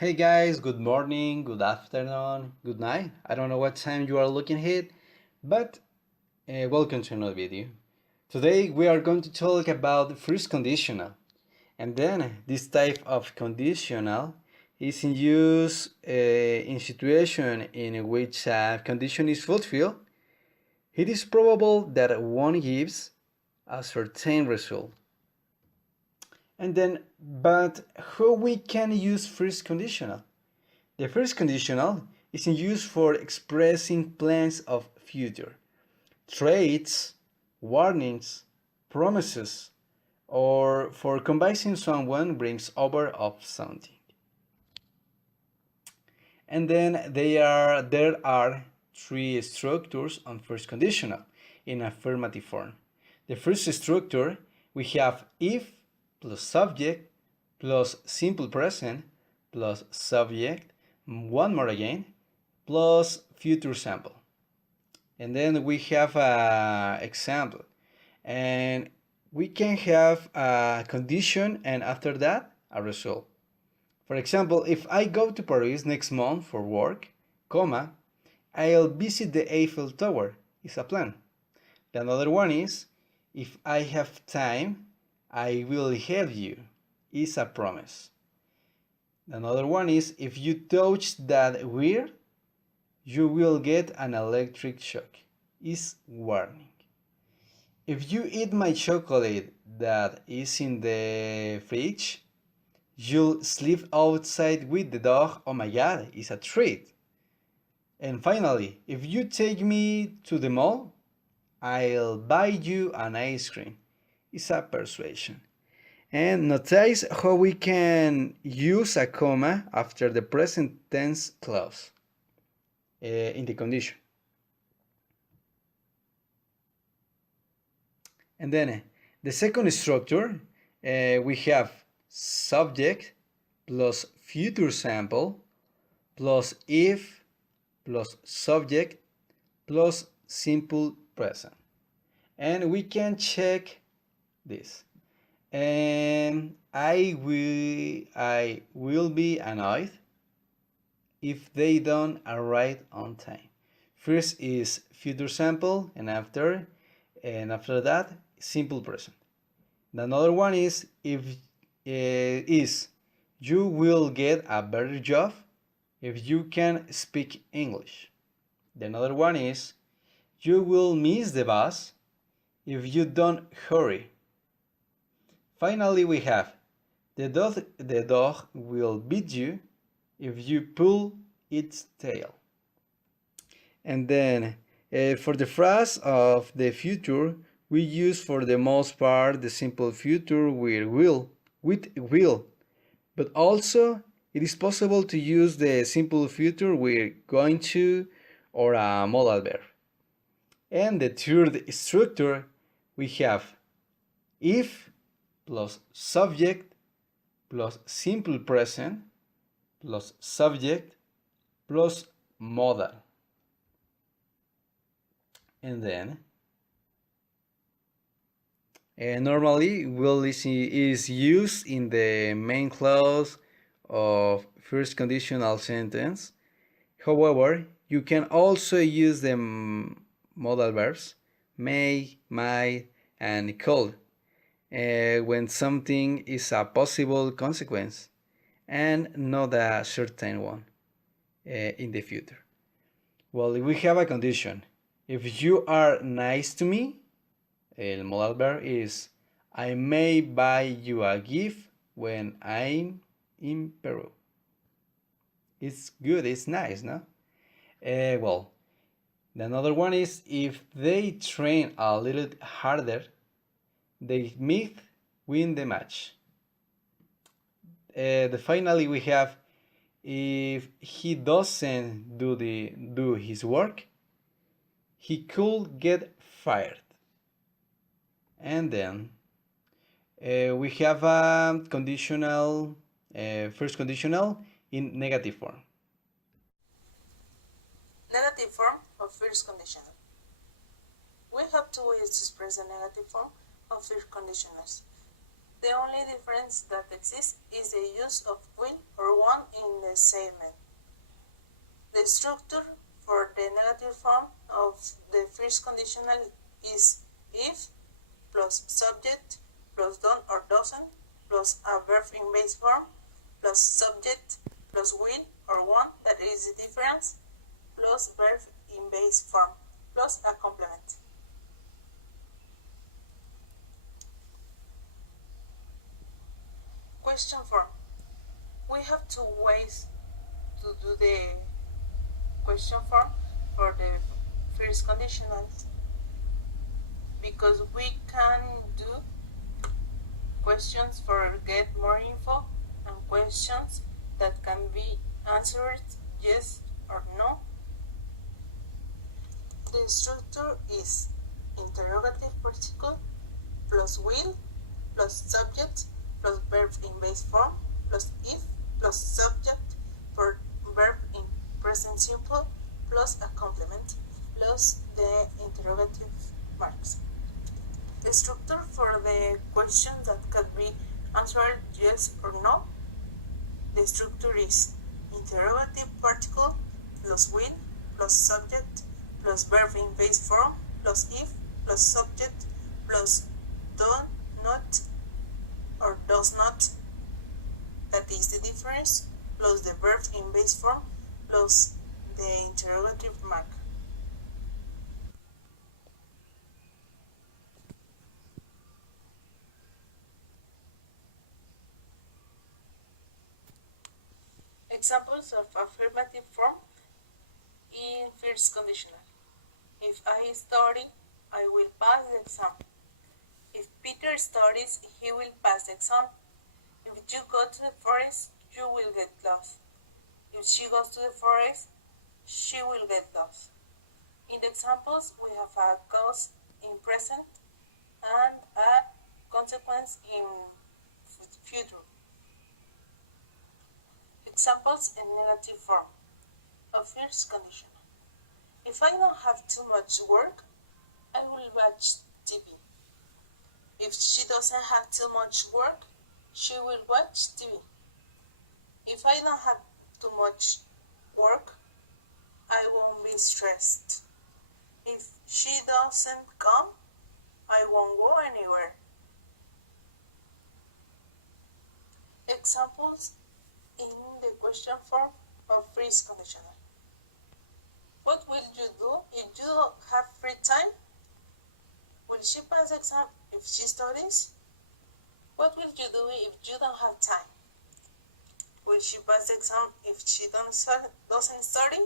Hey guys, good morning, good afternoon, good night. I don't know what time you are looking at, but welcome to another video. Today we are going to talk about the first conditional. And then this type of conditional is in use in situation in which a condition is fulfilled. It is probable that one gives a certain result. And then, but how we can use first conditional? The first conditional is in use for expressing plans of future, traits, warnings, promises, or for convincing someone brings over of something. And then there are three structures on first conditional in affirmative form. The first structure, we have if plus subject plus simple present plus subject, one more again, plus future sample. And then we have an example. And we can have a condition and after that a result. For example, if I go to Paris next month for work, comma, I'll visit the Eiffel Tower, is a plan. The another one is, if I have time, I will help you, is a promise. Another one is, if you touch that wire, you will get an electric shock, is warning. If you eat my chocolate that is in the fridge, you'll sleep outside with the dog. Oh my god, it's a treat. And finally, if you take me to the mall, I'll buy you an ice cream. It's a persuasion. And notice how we can use a comma after the present tense clause in the condition. And then the second structure, we have subject plus future sample plus if plus subject plus simple present. And we can check this. And I will be annoyed if they don't arrive on time. First is future sample and after that simple present. The another one is if is you will get a better job if you can speak English. The another one is you will miss the bus if you don't hurry. Finally, we have the dog will beat you if you pull its tail. And then for the phrase of the future, we use for the most part the simple future with will, but also it is possible to use the simple future with going to or a modal verb. And the third structure, we have if plus subject plus simple present plus subject plus modal. And then normally will is used in the main clause of first conditional sentence. However, you can also use the modal verbs may, might, and could when something is a possible consequence and not a certain one in the future. Well, if we have a condition, if you are nice to me, el modal verb is I may buy you a gift when I'm in Peru. It's good, it's nice, no? Well, the another one is if they train a little harder, they might win the match. Finally, we have if he doesn't do his work, he could get fired. And then we have a conditional, first conditional in negative form. Negative form of first conditional. We have two ways to express the negative form of first conditionals. The only difference that exists is the use of will or want found in the statement. The structure for the negative form of the first conditional is if plus subject plus done or doesn't plus a verb in base form plus subject plus will or want, that is the difference, plus verb in base form plus a complement. Question form. We have two ways to do the question form for the first conditionals, because we can do questions for get more info and questions that can be answered yes or no. The structure is interrogative particle plus will plus subject plus verb in base form plus if plus subject for verb in present simple plus a complement plus the interrogative marks. The structure for the question that can be answered yes or no. The structure is interrogative particle plus will plus subject plus verb in base form plus if plus subject plus do not or does not, that is the difference, plus the verb in base form plus the interrogative mark. Examples of affirmative form in first conditional. If I study, I will pass the exam. If Peter studies, he will pass the exam. If you go to the forest, you will get lost. If she goes to the forest, she will get lost. In the examples, we have a cause in present and a consequence in future. Examples in negative form of first conditional. If I don't have too much work, I will watch TV. If she doesn't have too much work, she will watch TV. If I don't have too much work, I won't be stressed. If she doesn't come, I won't go anywhere. Examples in the question form of first conditional. What will you do if you don't have free time? Will she pass the exam if she studies? What will you do if you don't have time? Will she pass the exam if she doesn't study?